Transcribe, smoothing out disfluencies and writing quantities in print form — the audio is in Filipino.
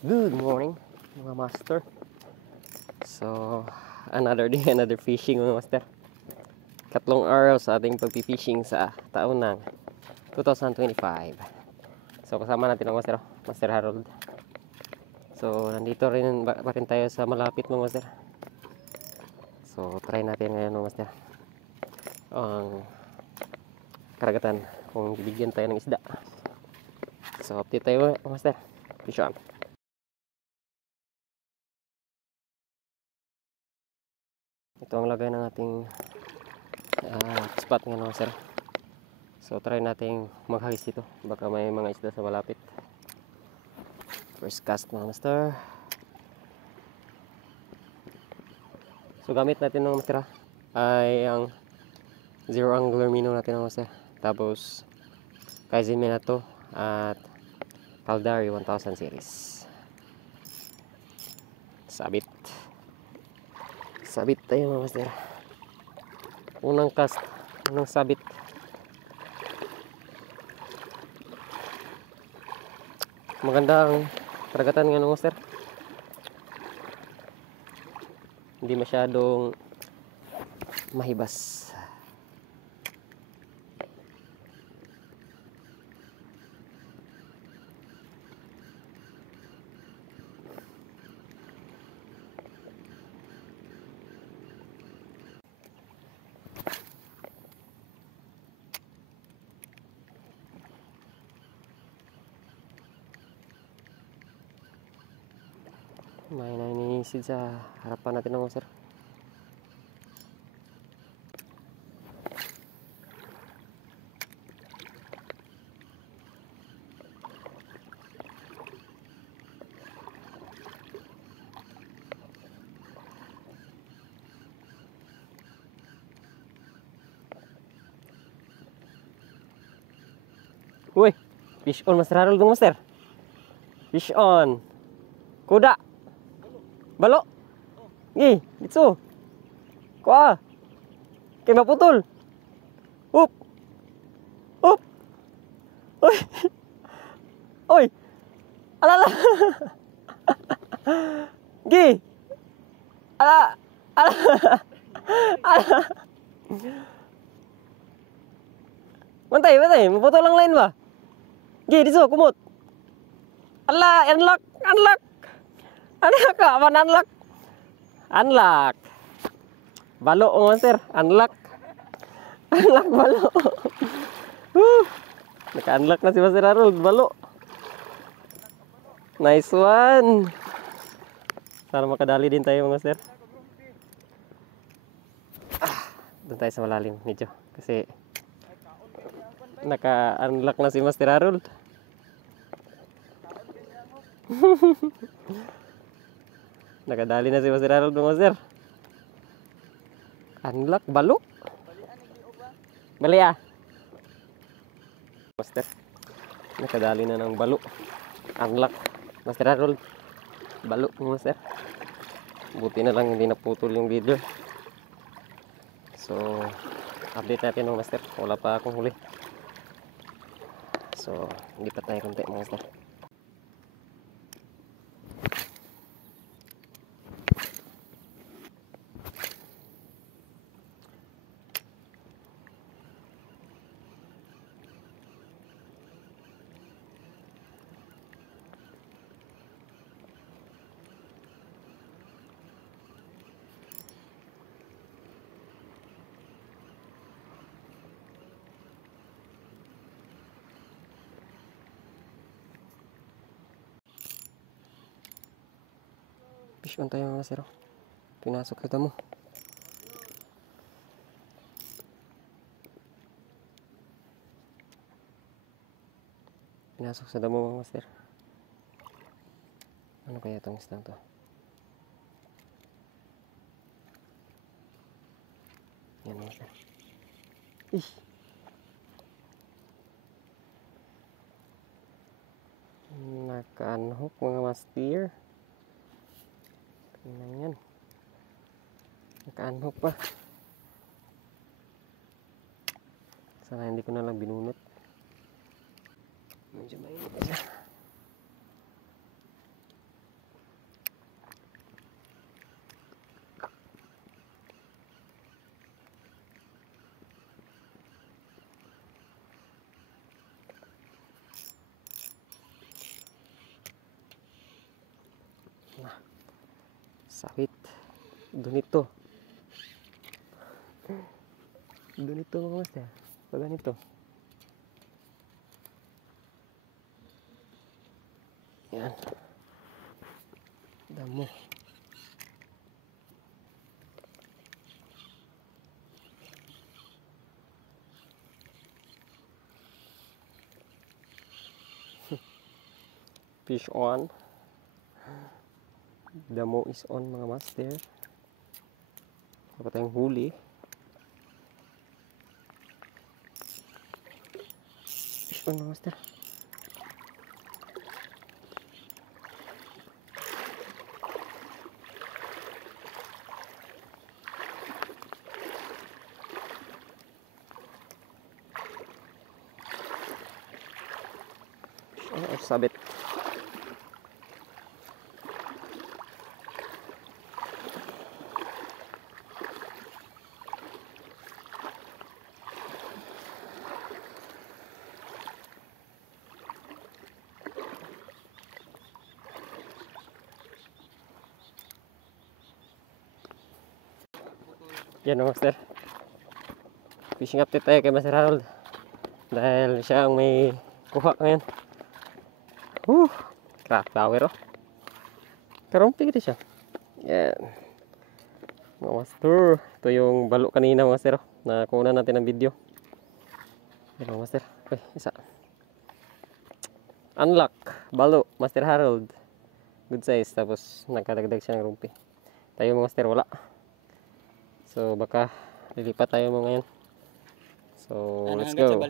Good morning mga master. So another day, another fishing mga master. Katlong araw sa ating pagpipishing sa taon ng 2025. So kasama natin ang master, Master Harold. So nandito rin pa rin tayo sa malapit mga master. So try natin ngayon mga master ang karagatan kung bibigyan tayo ng isda. So update tayo mga master. Fish on. Ito ang lagay ng ating spot ngayon sir. So try nating maghagis dito. Baka may mga isda sa malapit. First cast mga master. So gamit natin ng master ay ang zero angular minnow natin ng master. Tapos Kaizen Minato at Caldari 1000 series. Sabit tayo mga master. Unang cast, unang sabit. Maganda ang karagatan nga ng master. Hindi masyadong mahibas. May naninisid sa harapan natin ng master. Uy, fish on Master Harold dong master. Fish on. Kuda. Balo. Gi, dito. Kuha. Kay maputol. Up. Up. Uy. Uy. Alala. Gi. Ala. Ala. Ala. Mantay, maputol ang line ba? Gi, dito, kumot. Ala, unlock. Unlock ka, unlock. Unlock. Balo master, unlock. Unlock balo. Naka-unlock na si Master Harold, balo. Nice one. Sana makadali din tayo mga master. Doon tayo sa malalim medyo kasi naka-unlock na si Master Harold. Nakadali na si Master Harold mga master. Unlock balo. Bali master. Nakadali na ng balo. Unlock Master Harold. Balo mga master. Buti na lang hindi naputol yung video. So update natin mga master. Wala pa akong huli. So hindi pa tayo konti mga master. Fish on tayo mga sir. Pinasok kita mo. Pinasok sa damo mga master. Ano kaya itong isang to? Yan mga master. Ih! Naka-unhook mga master. Tingnan yan. Naka-unhook pa. Sana hindi ko na lang binunot. Medyo mainit na siya. Sakit. Doon ito. Doon ito mga master. Pag ganito. Yan. Damo. Fish on. Damo is on mga master. Dapat tayong huli. Fish on mga master. Sabit. Yan o master. Fishing update tayo kay Master Harold. Dahil siya ang may kuha ngayon. Craft flower oh. Karumpi kita siya. Yan. Mga master. Ito yung balo kanina mga master oh. Nakuha natin ng video. Yan mga master. Okay, isa. Unlock. Balo. Master Harold. Good size. Tapos nagkadagdag siya ng rumpi. Tayo mga master wala. So baka lilipat tayo mo ngayon. So let's go.